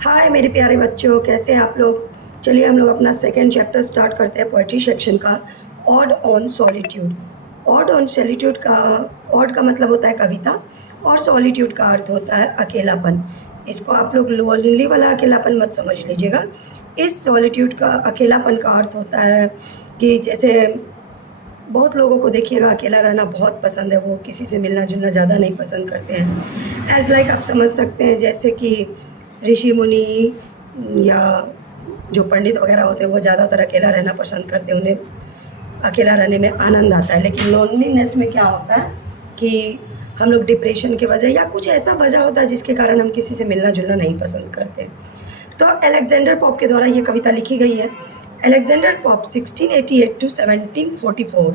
हाय मेरे प्यारे बच्चों, कैसे हैं आप लोग। चलिए हम लोग अपना सेकंड चैप्टर स्टार्ट करते हैं पोएट्री सेक्शन का। Odd on solitude. Odd on solitude का ऑड का मतलब होता है कविता और सॉलिट्यूड का अर्थ होता है अकेलापन। इसको आप लोग लोनली वाला अकेलापन मत समझ लीजिएगा। इस सॉलिट्यूड का अकेलापन का अर्थ होता है कि जैसे बहुत लोगों को देखिएगा अकेला रहना बहुत पसंद है, वो किसी से मिलना जुलना ज़्यादा नहीं पसंद करते हैं। एज लाइक आप समझ सकते हैं जैसे कि ऋषि मुनि या जो पंडित वगैरह होते हैं वो ज़्यादातर अकेला रहना पसंद करते हैं, उन्हें अकेला रहने में आनंद आता है। लेकिन लोनलीनेस में क्या होता है कि हम लोग डिप्रेशन की वजह या कुछ ऐसा वजह होता है जिसके कारण हम किसी से मिलना जुलना नहीं पसंद करते। तो अलेक्जेंडर पॉप के द्वारा ये कविता लिखी गई है। Alexander Pope 1688 to 1744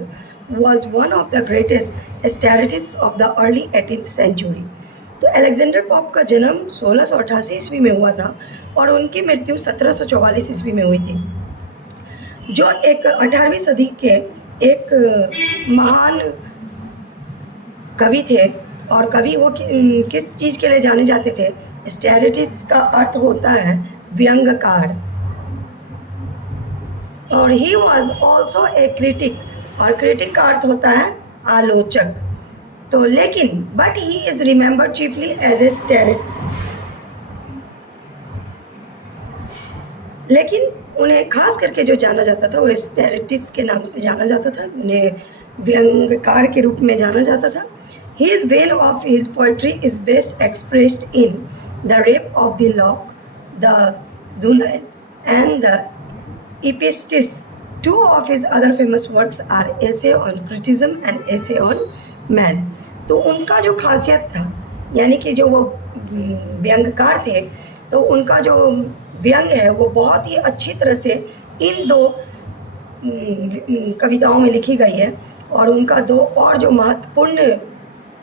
was one of the greatest statirists of the early 18th century। तो अलेक्जेंडर पॉप का जन्म 1688 ईस्वी में हुआ था और उनकी मृत्यु 1744 ईस्वी में हुई थी। जो एक 18वीं सदी के एक महान कवि थे। और कवि वो किस चीज़ के लिए जाने जाते थे? स्टैटिस्टिक्स का अर्थ होता है व्यंग्यकार, और he was also a critic, और क्रिटिक का अर्थ होता है आलोचक। तो लेकिन but he is remembered chiefly as a statist. लेकिन उन्हें खास करके जो जाना जाता था वो स्टैटिस्ट के नाम से जाना जाता था, उन्हें व्यंग्यकार के रूप में जाना जाता था। His vein of his poetry is best expressed in The Rape of the Lock, The Dunan, and The Epistis। Two of his other famous works are Essay on Criticism and Essay on Man। तो उनका जो खासियत था, यानी कि जो वो व्यंग्यकार थे, तो उनका जो व्यंग है वो बहुत ही अच्छी तरह से इन दो कविताओं में लिखी गई है। और उनका दो और जो महत्वपूर्ण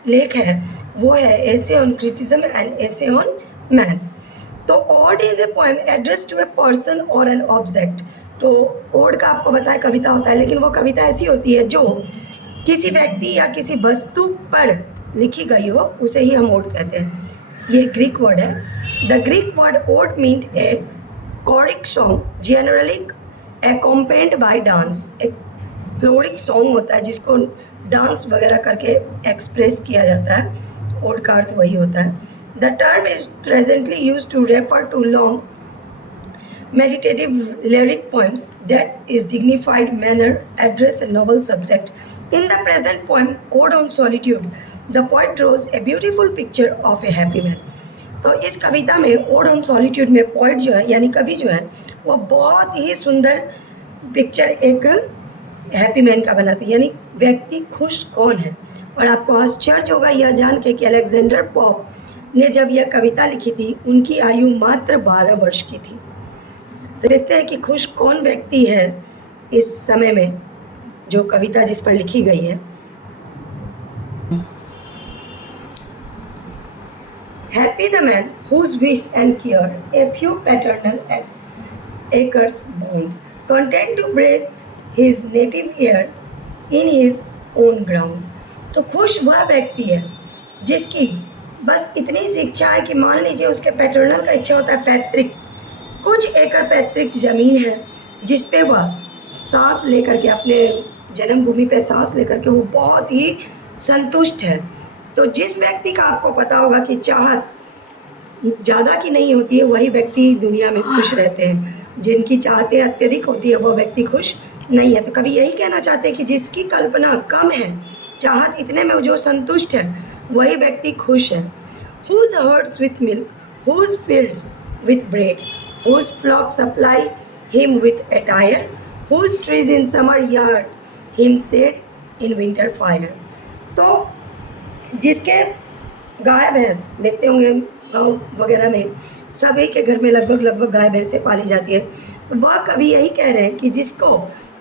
लेख है वो है essay on criticism and essay on man. तो ode is a poem address to a person और एन ऑब्जेक्ट। तो ओड का आपको बताया कविता होता है, लेकिन वो कविता ऐसी होती है जो किसी व्यक्ति या किसी वस्तु पर लिखी गई हो, उसे ही हम ओड कहते हैं। ये ग्रीक वर्ड है। The Greek word ode mean a choric song generally accompanied by dance. एक फ्लोरिक सॉन्ग होता है जिसको डांस वगैरह करके एक्सप्रेस किया जाता है। ओड का अर्थ वही होता है। The term is presently used to refer to long meditative lyric poems that is dignified manner address a novel subject। In the present poem Ode on Solitude, the poet draws a beautiful picture of a happy man। तो इस कविता में Ode on Solitude में poet जो है यानी कवि जो है वो बहुत ही सुंदर पिक्चर एक हैप्पी मैन का बनाते हैं, यानी व्यक्ति खुश कौन है। और आपको आश्चर्य होगा यह जान के कि अलेक्जेंडर पॉप ने जब यह कविता लिखी थी उनकी आयु मात्र 12 वर्ष की थी। तो देखते हैं कि खुश कौन व्यक्ति है इस समय में जो कविता जिस पर लिखी गई है। Happy the man whose wish and care a few paternal acres bound, content to breathe his native air in his own ground। तो खुश वह व्यक्ति है जिसकी बस इतनी सी इच्छा है कि मान लीजिए उसके पैटर्नल का इच्छा होता है पैतृक, कुछ एकड़ पैतृक जमीन है जिस पे वह सांस लेकर के अपने जन्मभूमि पे सांस लेकर के वो बहुत ही संतुष्ट है। तो जिस व्यक्ति का आपको पता होगा कि चाहत ज़्यादा की नहीं होती है वही व्यक्ति दुनिया में खुश रहते हैं, जिनकी चाहतें अत्यधिक होती है वो व्यक्ति खुश नहीं है। तो कभी यही कहना चाहते हैं कि जिसकी कल्पना कम है, चाहत इतने में जो संतुष्ट है वही व्यक्ति खुश है। Whose herds with milk, whose fields with bread, whose flock supply him with attire, whose trees in summer yard him shade in winter fire। तो जिसके गाय भैंस देखते होंगे गाँव वगैरह में सभी के घर में लगभग गाय भैंसें पाली जाती है। तो वह कभी यही कह रहे हैं कि जिसको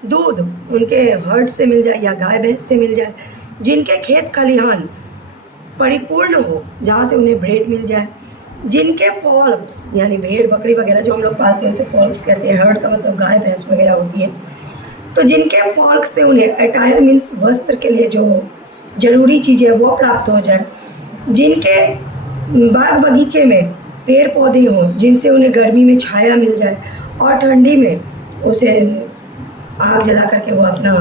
दूध उनके हर्ड से मिल जाए या गाय भैंस से मिल जाए, जिनके खेत खलिहान परिपूर्ण हो जहाँ से उन्हें ब्रेड मिल जाए, जिनके फॉल्क्स यानी भेड़ बकरी वगैरह जो हम लोग पालते हैं उसे फॉल्क्स कहते हैं, हर्ड का मतलब गाय भैंस वगैरह होती है। तो जिनके फॉल्क से उन्हें अटायर मीन्स वस्त्र के लिए जो जरूरी चीज़ें वो प्राप्त हो जाए, जिनके बाग बगीचे में पेड़ पौधे हों जिनसे उन्हें गर्मी में छाया मिल जाए और ठंडी में उसे आग जला करके वो अपना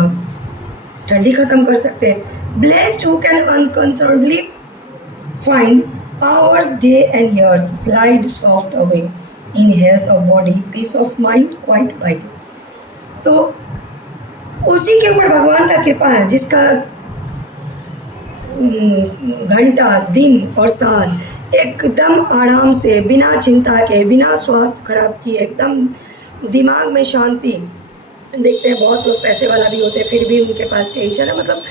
ठंडी ख़त्म कर सकते हैं। Blessed who can unconcernedly find hours, day and years slide soft away in health of body, peace of mind, quite by you। तो उसी के ऊपर भगवान का कृपा है जिसका घंटा, दिन और साल एकदम आराम से, बिना चिंता के, बिना स्वास्थ्य खराब किए, एकदम दिमाग में शांति। देखते हैं बहुत लोग पैसे वाला भी होते हैं फिर भी उनके पास टेंशन है। मतलब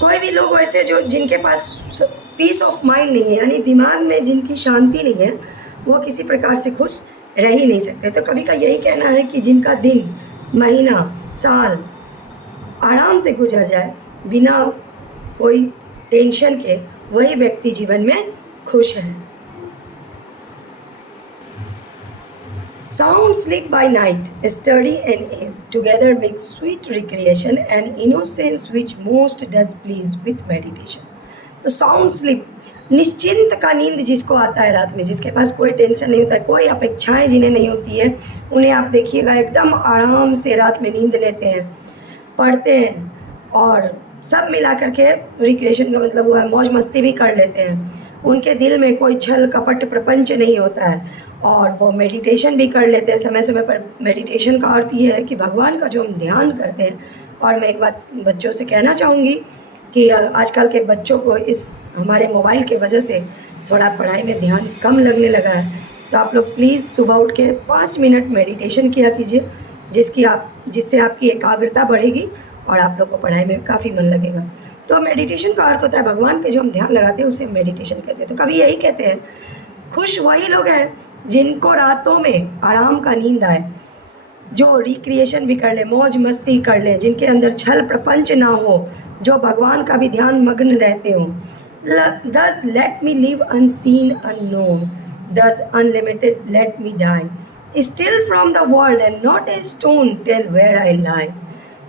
कोई भी लोग ऐसे जो जिनके पास पीस ऑफ माइंड नहीं है, यानी दिमाग में जिनकी शांति नहीं है, वो किसी प्रकार से खुश रह ही नहीं सकते। तो कवि का यही कहना है कि जिनका दिन, महीना, साल आराम से गुजर जाए बिना कोई टेंशन के, वही व्यक्ति जीवन में खुश है। Sound sleep by night, study and age together make sweet recreation and innocence which most does please with meditation। तो साउंड स्लीप, निश्चिंत का नींद जिसको आता है रात में, जिसके पास कोई टेंशन नहीं होता है, कोई अपेक्षाएं जिन्हें नहीं होती है, उन्हें आप देखिएगा एकदम आराम से रात में नींद लेते हैं, पढ़ते हैं और सब मिला करके रिक्रिएशन का मतलब वो है मौज मस्ती भी कर लेते हैं। उनके दिल में कोई छल कपट प्रपंच नहीं होता है और वो मेडिटेशन भी कर लेते हैं समय समय पर। मेडिटेशन का अर्थ ये है कि भगवान का जो हम ध्यान करते हैं। और मैं एक बात बच्चों से कहना चाहूँगी कि आजकल के बच्चों को इस हमारे मोबाइल के वजह से थोड़ा पढ़ाई में ध्यान कम लगने लगा है। तो आप लोग प्लीज़ सुबह उठ के 5 मिनट मेडिटेशन किया कीजिए, जिससे आपकी एकाग्रता बढ़ेगी और आप लोग को पढ़ाई में काफ़ी मन लगेगा। तो मेडिटेशन का अर्थ होता है भगवान पे जो हम ध्यान लगाते हैं उसे मेडिटेशन कहते हैं। तो कभी यही कहते हैं, खुश वही लोग हैं जिनको रातों में आराम का नींद आए, जो रिक्रिएशन भी कर ले, मौज मस्ती कर ले, जिनके अंदर छल प्रपंच ना हो, जो भगवान का भी ध्यान मग्न रहते हों। Thus let me live unseen, unknown, thus unlimited let me die, still from the world and not a stone tell where I lie।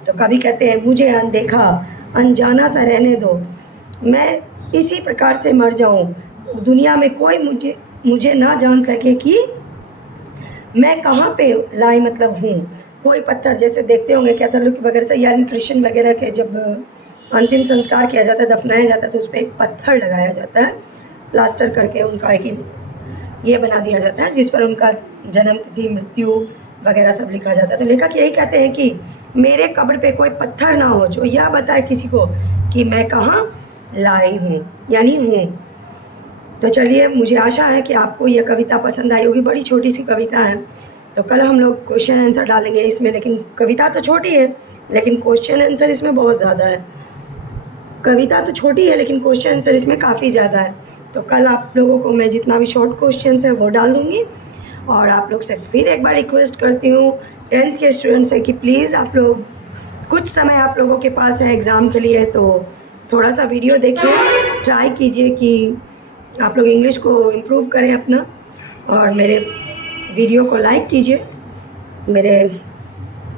तो कभी कहते हैं मुझे अनदेखा अनजाना सा रहने दो, मैं इसी प्रकार से मर जाऊं, दुनिया में कोई मुझे ना जान सके कि मैं कहाँ पे लाई मतलब हूँ। कोई पत्थर जैसे देखते होंगे कैथोलिक वगैरह से, यानी क्रिश्चियन वगैरह के जब अंतिम संस्कार किया जाता है, दफनाया जाता है, तो उस पर एक पत्थर लगाया जाता है प्लास्टर करके, उनका एक ये बना दिया जाता है जिस पर उनका जन्म तिथि, मृत्यु वगैरह सब लिखा जाता है। तो लेखक यही कहते हैं कि मेरे कब्र पे कोई पत्थर ना हो जो यह बताए किसी को कि मैं कहाँ लाई हूँ, यानी हूँ। तो चलिए, मुझे आशा है कि आपको यह कविता पसंद आई होगी। बड़ी छोटी सी कविता है, तो कल हम लोग क्वेश्चन आंसर डालेंगे इसमें, लेकिन कविता तो छोटी है लेकिन क्वेश्चन आंसर इसमें बहुत ज़्यादा है। कविता तो छोटी है लेकिन क्वेश्चन आंसर इसमें काफ़ी ज़्यादा है। तो कल आप लोगों को मैं जितना भी शॉर्ट क्वेश्चन है वो डाल दूँगी। और आप लोग से फिर एक बार रिक्वेस्ट करती हूँ 10th के स्टूडेंट्स से कि प्लीज़ आप लोग, कुछ समय आप लोगों के पास है एग्ज़ाम के लिए, तो थोड़ा सा वीडियो देखिए, ट्राई कीजिए कि आप लोग इंग्लिश को इम्प्रूव करें अपना, और मेरे वीडियो को लाइक कीजिए, मेरे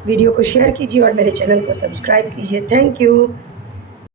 वीडियो को शेयर कीजिए और मेरे चैनल को सब्सक्राइब कीजिए। Thank you.